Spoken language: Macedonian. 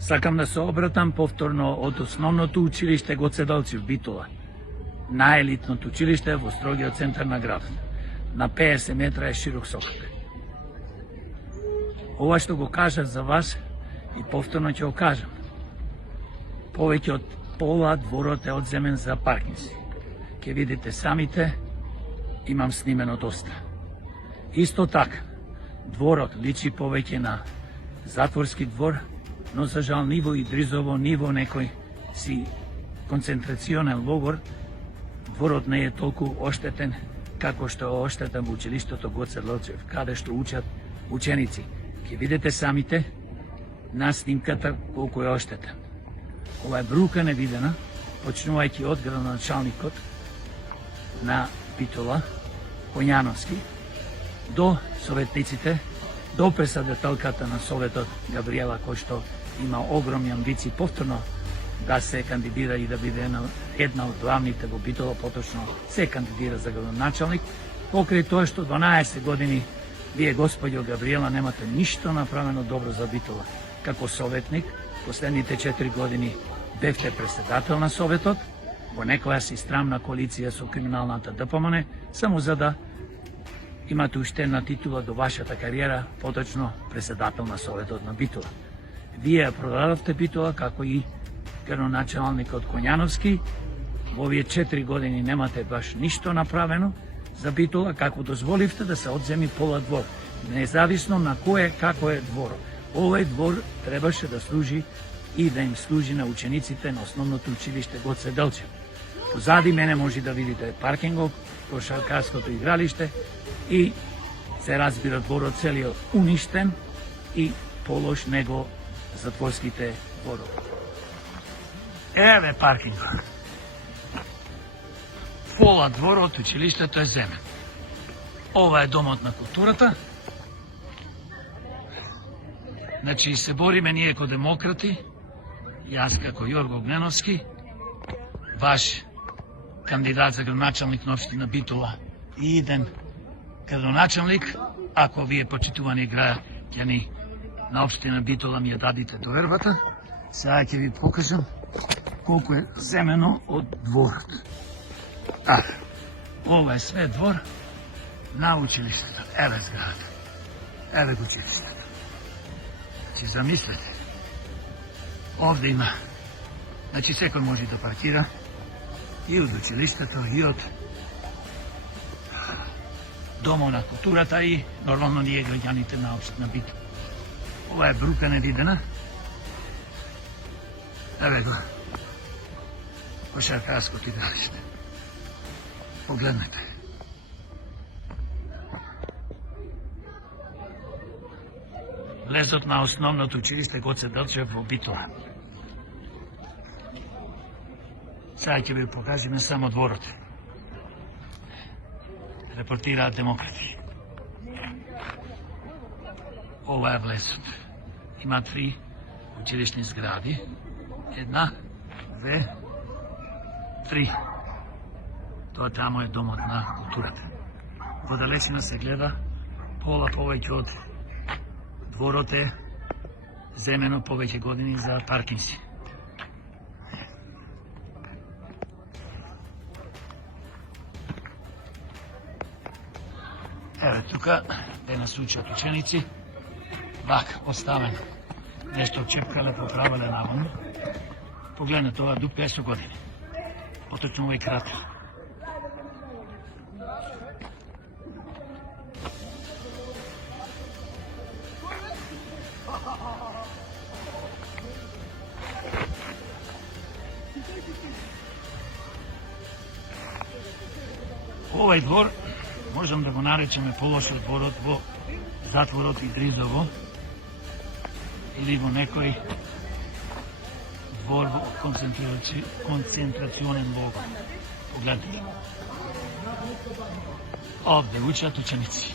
Сакам да се обратам повторно од основното училиште Гоце Делчев Битола, наелитното училиште во строгиот центар на градот. На 50 метра е широк сокак. Ова што го кажав за вас и повторно ќе го кажам. Повеќе од пола дворот е одземен за паркинзи. Ке видите самите, имам снимено доста. Исто така, дворот личи повеќе на затворски двор, но за жал ниво Идризово, ниво некој си концентрационен логор, дворот не е толку оштетен како што е оштетен во училиштето Гоце Делчев, каде што учат ученици. Ке видите самите на снимката колку е оштетен. Ова е брука невидена, почнувајќи од градоначалникот на Битола, Коњановски, до советниците, до председателката на Советот Габриела, кој што има огромни амбиции повторно да се кандидира и да биде една од главните во Битола, поточно се кандидира за градоначалник, покрај тоа што 12 години вие, господјо Габриела, немате ништо направено добро за Битола. Како советник, последните 4 години бевте председател на Советот, во некоја си страмна коалиција со криминалната ДПМН, само за да имате уште една титула до вашата кариера, поточно председател на Советот на Битола. Вие продадовте Битола, како и градоначалникот Коњановски. Во овие 4 години немате баш ништо направено за Битола, како дозволивте да се одземи пола двор, независно на кој како е двор. Овој двор требаше да служи и да им служи на учениците на основното училиште Гоце Делчев. Позади мене може да видите паркингот, кошаркарското игралиште и се разбира дворот целиот уништен и полош него затворските дворот. Еве паркингот. Пола дворот училиштето е земен. Ова е домот на културата. Значи се бориме ние како демократи, јас како Јорго Огненовски, ваш кандидат за градоначалник на општина Битола и иден градоначалник, ако вие почитувани граѓани на општина Битола ми ја дадите довербата, сега ќе ви покажам колку е земено од дворот. Ова е све двор на училиштето. Еве зградата. Еве го училиштето. Си замислете. Овде има. Значи секој може да паркира и од училиштето, и од Домот на културата и нормално ние граѓаните на општина Битола. Ова е брука невидена. Еве го. Кошаркарското игралиште. Погледнете. Влезот на основното училиште Гоце Делчев во Битола. Сега ќе ви покажеме само дворот. Репортираат демократи. Ова е влезот. Има 3 училишни згради. 1, 2, 3. Тоа тамо е домот на културата. Во далечина се гледа пола повеќе од дворот е земено повеќе години за паркинзи. Еве тука, денес учат ученици, вака, оставено. Нешто чипкале, поправале наваму. Погледне тоа до 500 години. Поточно овој кратер. Овој двор можам да го наречеме полошиот дворот во затворот Идризово или во некој двор во концентрационен логор. Погледнете. Овде учат ученици.